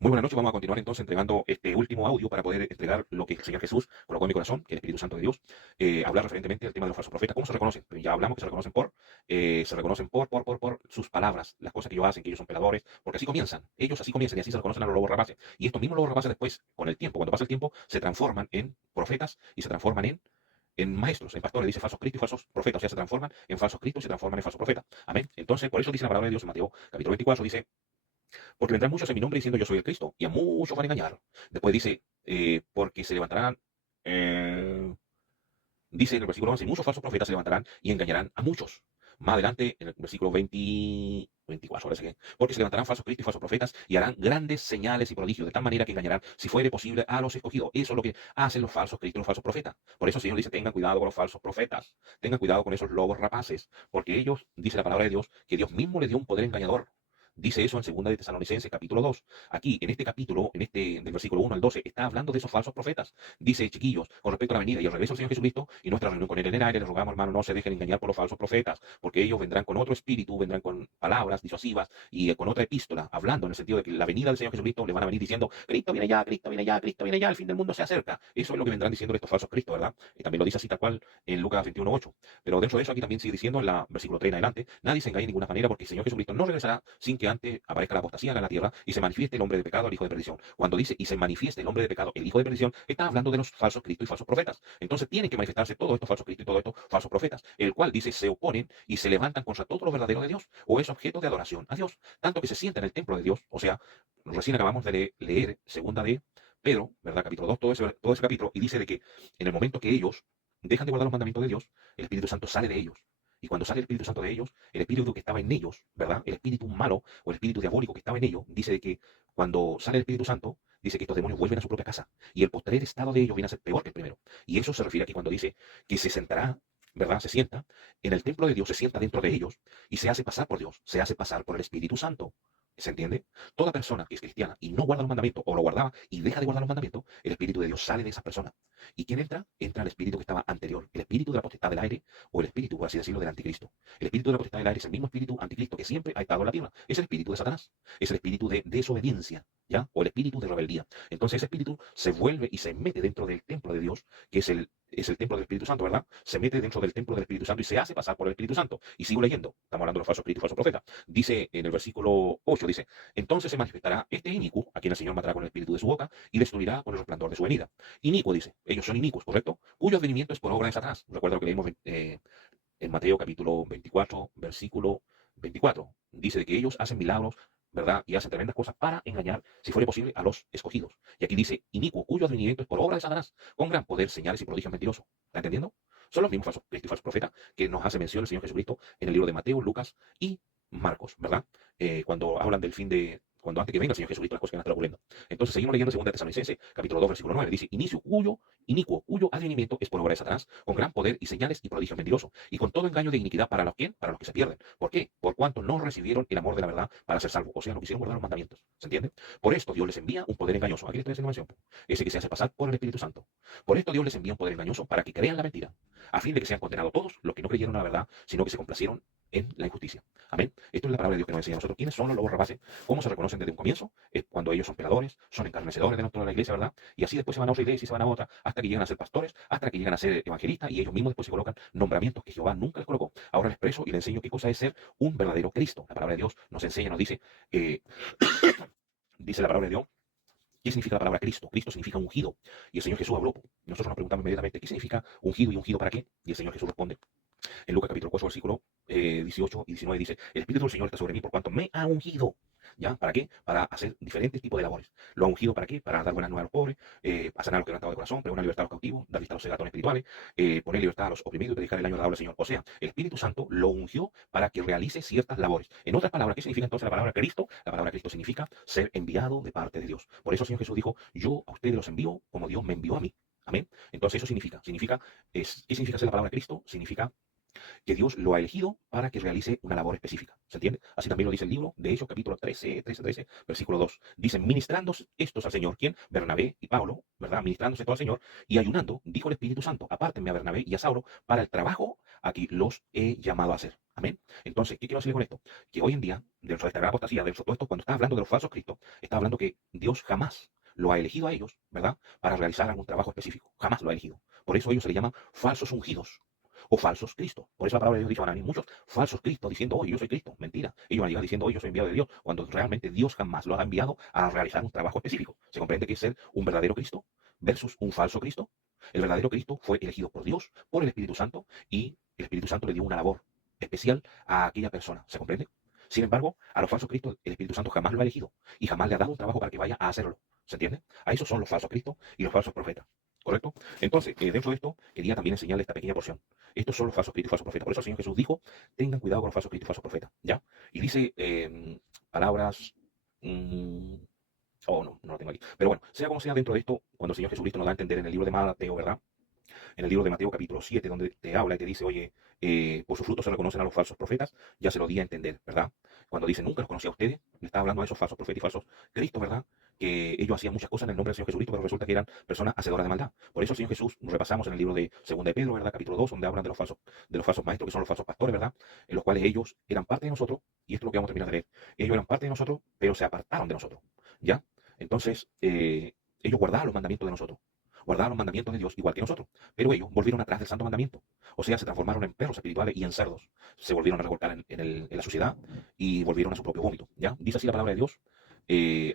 Muy buenas noches, vamos a continuar entonces entregando este último audio para poder entregar lo que el Señor Jesús colocó en mi corazón, que el Espíritu Santo de Dios, hablar referentemente al tema de los falsos profetas. ¿Cómo se reconocen? Pues ya hablamos que se reconocen por sus palabras, las cosas que ellos hacen, que ellos son peladores, porque así comienzan, ellos así comienzan y así se reconocen a los lobos rapaces. Y estos mismos lobos rapaces después, con el tiempo, cuando pasa el tiempo, se transforman en profetas y se transforman en maestros, en pastores, dice falsos cristos y falsos profetas, o sea, se transforman en falsos cristos y se transforman en falsos profetas. Amén. Entonces, por eso dice la palabra de Dios en Mateo capítulo 24, dice, porque vendrán muchos en mi nombre diciendo yo soy el Cristo, y a muchos van a engañar. Después dice, porque se levantarán, eh, dice en el versículo 11, muchos falsos profetas se levantarán y engañarán a muchos. Más adelante, en el versículo 20, 24, parece que, porque se levantarán falsos cristos y falsos profetas y harán grandes señales y prodigios, de tal manera que engañarán, si fuere posible, a los escogidos. Eso es lo que hacen los falsos cristos y los falsos profetas. Por eso el Señor dice, tengan cuidado con los falsos profetas, tengan cuidado con esos lobos rapaces, porque ellos, dice la palabra de Dios, que Dios mismo les dio un poder engañador. Dice eso en 2 de Tesalonicenses, capítulo 2. Aquí, en este capítulo, del versículo 1 al 12, está hablando de esos falsos profetas. Dice, chiquillos, con respecto a la venida y el regreso del Señor Jesucristo y nuestra reunión con Él en el aire, les rogamos, hermano, no se dejen engañar por los falsos profetas, porque ellos vendrán con otro espíritu, vendrán con palabras disuasivas y con otra epístola, hablando en el sentido de que la venida del Señor Jesucristo les van a venir diciendo, Cristo viene ya, Cristo viene ya, Cristo viene ya, el fin del mundo se acerca. Eso es lo que vendrán diciendo estos falsos Cristos, ¿verdad? Y también lo dice así tal cual en Lucas 21:8. Pero dentro de eso aquí también sigue diciendo en la versículo 3 en adelante, nadie se engañe de ninguna manera, porque el Señor Jesucristo no regresará sin que antes aparezca la apostasía en la tierra y se manifieste el hombre de pecado, el hijo de perdición. Cuando dice y se manifieste el hombre de pecado, el hijo de perdición, está hablando de los falsos cristos y falsos profetas. Entonces tienen que manifestarse todos estos falsos cristos y todos estos falsos profetas, el cual dice se oponen y se levantan contra todo lo verdadero de Dios, o es objeto de adoración a Dios, tanto que se sienta en el templo de Dios. O sea, recién acabamos de leer segunda de Pedro, ¿verdad? Capítulo 2, todo ese capítulo, y dice de que en el momento que ellos dejan de guardar los mandamientos de Dios, el Espíritu Santo sale de ellos. Y cuando sale el Espíritu Santo de ellos, el espíritu que estaba en ellos, ¿verdad? El espíritu malo o el espíritu diabólico que estaba en ellos, dice de que cuando sale el Espíritu Santo, dice que estos demonios vuelven a su propia casa. Y el postrer estado de ellos viene a ser peor que el primero. Y eso se refiere aquí cuando dice que se sentará, ¿verdad? Se sienta en el templo de Dios, se sienta dentro de ellos y se hace pasar por Dios, se hace pasar por el Espíritu Santo. ¿Se entiende? Toda persona que es cristiana y no guarda los mandamientos, o lo guardaba y deja de guardar los mandamientos, el Espíritu de Dios sale de esa persona. ¿Y quién entra? Entra el espíritu que estaba anterior, el espíritu de la potestad del aire, o el espíritu, por así decirlo, del anticristo. El espíritu de la potestad del aire es el mismo espíritu anticristo que siempre ha estado en la tierra. Es el espíritu de Satanás, es el espíritu de desobediencia, ¿ya? O el espíritu de rebeldía. Entonces ese espíritu se vuelve y se mete dentro del templo de Dios, que es el templo del Espíritu Santo, ¿verdad? Se mete dentro del templo del Espíritu Santo y se hace pasar por el Espíritu Santo. Y sigo leyendo, estamos hablando de los falsos espíritus y falsos profetas. Dice en el versículo 8, dice, entonces se manifestará este inicuo, a quien el Señor matará con el espíritu de su boca y destruirá con el resplandor de su venida. Inicuo, dice, ellos son inicuos, ¿correcto? Cuyo advenimiento es por obra de Satanás. Recuerda lo que leímos en Mateo capítulo 24, versículo 24. Dice de que ellos hacen milagros, ¿verdad? Y hacen tremendas cosas para engañar, si fuera posible, a los escogidos. Y aquí dice, inicuo, cuyo advenimiento es por obra de Satanás, con gran poder, señales y prodigios mentirosos. ¿Está entendiendo? Son los mismos falsos Cristo y falsos profetas que nos hace mención el Señor Jesucristo en el libro de Mateo, Lucas y Marcos, ¿verdad? Cuando hablan del fin de, cuando antes que venga el Señor Jesucristo, las cosas que van a estar ocurriendo. Entonces seguimos leyendo 2 de Tesalonicenses, capítulo 2, versículo 9. Dice, inicuo, cuyo advenimiento es por obra de Satanás, con gran poder y señales y prodigios mentirosos, y con todo engaño de iniquidad para los que, para los que se pierden. ¿Por qué? Por cuanto no recibieron el amor de la verdad para ser salvos. O sea, no quisieron guardar los mandamientos. ¿Se entiende? Por esto Dios les envía un poder engañoso. Aquí le estoy haciendo mención. Ese que se hace pasar por el Espíritu Santo. Por esto Dios les envía un poder engañoso para que crean la mentira, a fin de que sean condenados todos los que no creyeron a la verdad, sino que se complacieron en la injusticia. Amén. Esto es la palabra de Dios que nos enseña a nosotros. ¿Quiénes son los lobos rapaces? ¿Cómo se reconocen desde un comienzo? Es cuando ellos son peladores, son encarnecedores dentro de la iglesia, ¿verdad? Y así después se van a otra iglesia y se van a otra, hasta que llegan a ser pastores, hasta que llegan a ser evangelistas, y ellos mismos después se colocan nombramientos que Jehová nunca les colocó. Ahora les expreso y les enseño qué cosa es ser un verdadero Cristo. La palabra de Dios nos enseña, nos dice, eh, dice la palabra de Dios, ¿qué significa la palabra Cristo? Cristo significa ungido. Y el Señor Jesús habló. Y nosotros nos preguntamos inmediatamente, ¿qué significa ungido y ungido para qué? Y el Señor Jesús responde, en Lucas capítulo 4, versículo 18 y 19 dice, el Espíritu del Señor está sobre mí por cuanto me ha ungido. ¿Ya? ¿Para qué? Para hacer diferentes tipos de labores. ¿Lo ha ungido para qué? Para dar buenas nuevas a los pobres, a sanar a los quebrantados de corazón, pregonar libertad a los cautivos, dar vista a los cegatores espirituales, poner libertad a los oprimidos y predicar el año agradable al Señor. O sea, el Espíritu Santo lo ungió para que realice ciertas labores. En otras palabras, ¿qué significa entonces la palabra Cristo? La palabra Cristo significa ser enviado de parte de Dios. Por eso el Señor Jesús dijo, yo a ustedes los envío como Dios me envió a mí. Amén. Entonces eso ¿qué significa ser la palabra Cristo? Significa que Dios lo ha elegido para que realice una labor específica. ¿Se entiende? Así también lo dice el libro de Hechos, capítulo 13, versículo 2. Dicen, ministrando estos al Señor, ¿quién? Bernabé y Pablo, ¿verdad? Ministrándose todo al Señor y ayunando, dijo el Espíritu Santo, apártenme a Bernabé y a Saulo para el trabajo aquí los he llamado a hacer. Amén. Entonces, ¿qué quiero decir con esto? Que hoy en día, dentro de esta gran apostasía, dentro de todo esto, cuando está hablando de los falsos cristos, está hablando que Dios jamás lo ha elegido a ellos, ¿verdad? Para realizar algún trabajo específico. Jamás lo ha elegido. Por eso ellos se le llaman falsos ungidos o falsos cristos. Por eso la palabra de Dios dice, van a venir muchos falsos cristos diciendo, oye, yo soy Cristo. Mentira. Ellos van a llegar diciendo, oye, yo soy enviado de Dios, cuando realmente Dios jamás lo ha enviado a realizar un trabajo específico. ¿Se comprende que es ser un verdadero Cristo versus un falso Cristo? El verdadero Cristo fue elegido por Dios, por el Espíritu Santo, y el Espíritu Santo le dio una labor especial a aquella persona. ¿Se comprende? Sin embargo, a los falsos cristos el Espíritu Santo jamás lo ha elegido y jamás le ha dado un trabajo para que vaya a hacerlo. ¿Se entiende? A esos son los falsos cristos y los falsos profetas. ¿Correcto? Entonces, dentro de esto, quería también enseñarle esta pequeña porción. Estos son los falsos cristos y falsos profetas. Por eso el Señor Jesús dijo, tengan cuidado con los falsos cristos y falsos profetas. ¿Ya? Y dice palabras... oh, no, no lo tengo aquí. Pero bueno, sea como sea dentro de esto, cuando el Señor Jesucristo nos da a entender en el libro de Mateo, ¿verdad? En el libro de Mateo capítulo 7, donde te habla y te dice, oye, por sus frutos se reconocen a los falsos profetas, ya se lo di a entender, ¿verdad? Cuando dice, nunca los conocí a ustedes, le está hablando a esos falsos profetas y falsos cristos, ¿verdad? Que ellos hacían muchas cosas en el nombre del Señor Jesucristo, pero resulta que eran personas hacedoras de maldad. Por eso el Señor Jesús, nos repasamos en el libro de Segunda de Pedro, ¿verdad? Capítulo 2, donde hablan de los falsos maestros, que son los falsos pastores, ¿verdad? En los cuales ellos eran parte de nosotros, y esto es lo que vamos a terminar de leer. Ellos eran parte de nosotros, pero se apartaron de nosotros, ¿ya? Entonces, ellos guardaban los mandamientos de nosotros, guardaban los mandamientos de Dios igual que nosotros, pero ellos volvieron atrás del santo mandamiento. O sea, se transformaron en perros espirituales y en cerdos. Se volvieron a revolcar en la sociedad y volvieron a su propio vómito. ¿Ya? Dice así la palabra de Dios,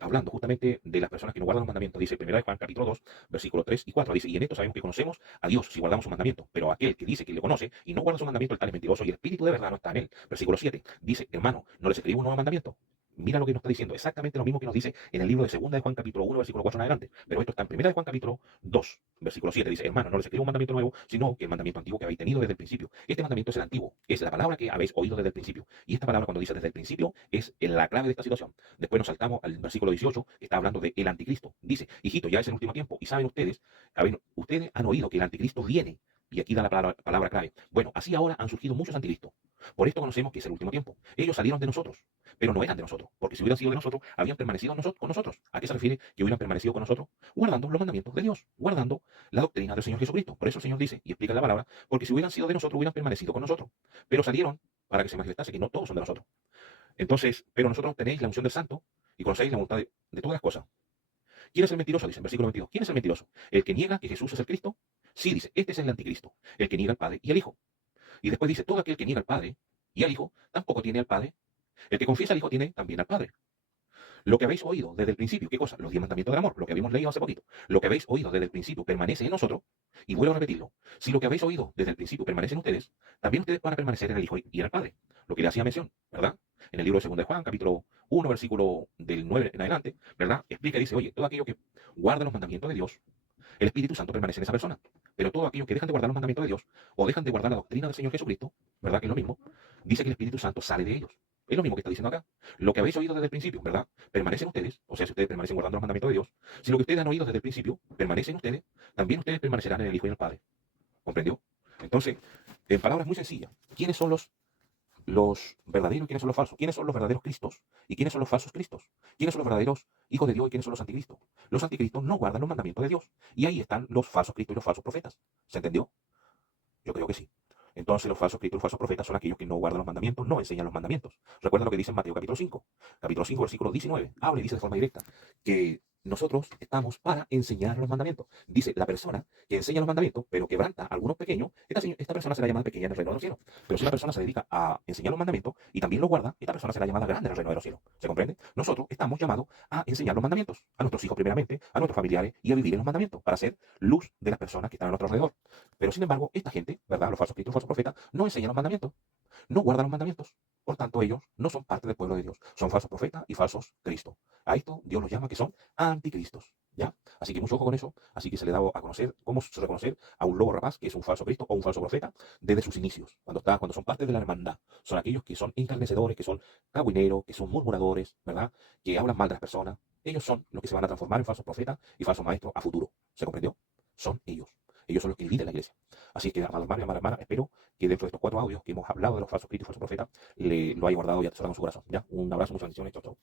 hablando justamente de las personas que no guardan los mandamientos. Dice 1 Juan capítulo 2, versículos 3 y 4. Dice, y en esto sabemos que conocemos a Dios si guardamos sus mandamientos. Pero aquel que dice que le conoce y no guarda sus mandamientos, el tal es mentiroso y el espíritu de verdad no está en él. Versículo 7. Dice, hermano, no les escribo un nuevo mandamiento. Mira lo que nos está diciendo, exactamente lo mismo que nos dice en el libro de Segunda de Juan capítulo 1, versículo 4 en adelante. Pero esto está en Primera de Juan capítulo 2, versículo 7. Dice, hermano, no les escribo un mandamiento nuevo, sino que el mandamiento antiguo que habéis tenido desde el principio. Este mandamiento es el antiguo, es la palabra que habéis oído desde el principio. Y esta palabra cuando dice desde el principio es la clave de esta situación. Después nos saltamos al versículo 18, que está hablando del anticristo. Dice, hijito, ya es el último tiempo y saben ustedes han oído que el anticristo viene. Y aquí da la palabra clave. Bueno, así ahora han surgido muchos anticristos. Por esto conocemos que es el último tiempo. Ellos salieron de nosotros, pero no eran de nosotros, porque si hubieran sido de nosotros, habían permanecido con nosotros. ¿A qué se refiere que hubieran permanecido con nosotros? Guardando los mandamientos de Dios, guardando la doctrina del Señor Jesucristo. Por eso el Señor dice, y explica la palabra, porque si hubieran sido de nosotros, hubieran permanecido con nosotros. Pero salieron para que se manifestase que no todos son de nosotros. Entonces, pero nosotros tenéis la unción del Santo y conocéis la voluntad de todas las cosas. ¿Quién es el mentiroso? Dice en versículo 22. ¿Quién es el mentiroso? ¿El que niega que Jesús es el Cristo? Sí, dice, este es el anticristo, el que niega al Padre y al Hijo. Y después dice, todo aquel que niega al Padre y al Hijo, tampoco tiene al Padre. El que confiesa al Hijo tiene también al Padre. Lo que habéis oído desde el principio, ¿qué cosa? Los 10 mandamientos del amor, lo que habíamos leído hace poquito. Lo que habéis oído desde el principio permanece en nosotros, y vuelvo a repetirlo. Si lo que habéis oído desde el principio permanece en ustedes, también ustedes van a permanecer en el Hijo y en el Padre. Lo que le hacía mención, ¿verdad? En el libro de 2 de Juan, capítulo 1, versículo del 9 en adelante, ¿verdad? Explica y dice, oye, todo aquello que guarda los mandamientos de Dios, el Espíritu Santo permanece en esa persona. Pero todo aquello que dejan de guardar los mandamientos de Dios, o dejan de guardar la doctrina del Señor Jesucristo, ¿verdad? Que es lo mismo, dice que el Espíritu Santo sale de ellos. Es lo mismo que está diciendo acá. Lo que habéis oído desde el principio, ¿verdad? Permanecen ustedes, o sea, si ustedes permanecen guardando los mandamientos de Dios, si lo que ustedes han oído desde el principio permanece en ustedes, también ustedes permanecerán en el Hijo y en el Padre. ¿Comprendió? Entonces, en palabras muy sencillas, ¿quiénes son los verdaderos y quiénes son los falsos? ¿Quiénes son los verdaderos cristos y quiénes son los falsos cristos? ¿Quiénes son los verdaderos hijos de Dios y quiénes son los anticristos? Los anticristos no guardan los mandamientos de Dios. Y ahí están los falsos cristos y los falsos profetas. ¿Se entendió? Yo creo que sí. Entonces los falsos cristos y los falsos profetas son aquellos que no guardan los mandamientos, no enseñan los mandamientos. Recuerda lo que dice en Mateo capítulo 5. Capítulo 5, versículo 19. Habla y dice de forma directa que nosotros estamos para enseñar los mandamientos. Dice la persona que enseña los mandamientos, pero quebranta algunos pequeños, esta persona será llamada pequeña en el reino de los cielos. Pero si una persona se dedica a enseñar los mandamientos y también los guarda, esta persona será llamada grande en el reino de los cielos. ¿Se comprende? Nosotros estamos llamados a enseñar los mandamientos a nuestros hijos primeramente, a nuestros familiares y a vivir en los mandamientos para ser luz de las personas que están a nuestro alrededor. Pero sin embargo, esta gente, ¿verdad? Los falsos cristos, los falsos profetas, no enseñan los mandamientos, no guardan los mandamientos. Por tanto, ellos no son parte del pueblo de Dios. Son falsos profetas y falsos cristos. A esto Dios los llama que son anticristos. ¿Ya? Así que mucho ojo con eso. Así que se le da a conocer cómo reconocer a un lobo rapaz que es un falso Cristo o un falso profeta desde sus inicios, cuando son parte de la hermandad. Son aquellos que son encarnecedores, que son cagüineros, que son murmuradores, ¿verdad? Que hablan mal de las personas. Ellos son los que se van a transformar en falsos profetas y falsos maestros a futuro. ¿Se comprendió? Son ellos. Ellos son los que dividen la iglesia. Así que, amados hermanos y amadas hermanas, espero que dentro de estos 4 audios que hemos hablado de los falsos cristos y falsos profetas, lo haya guardado y atesorado en su corazón. ¿Ya? Un abrazo, muchas bendiciones. Chau, chau.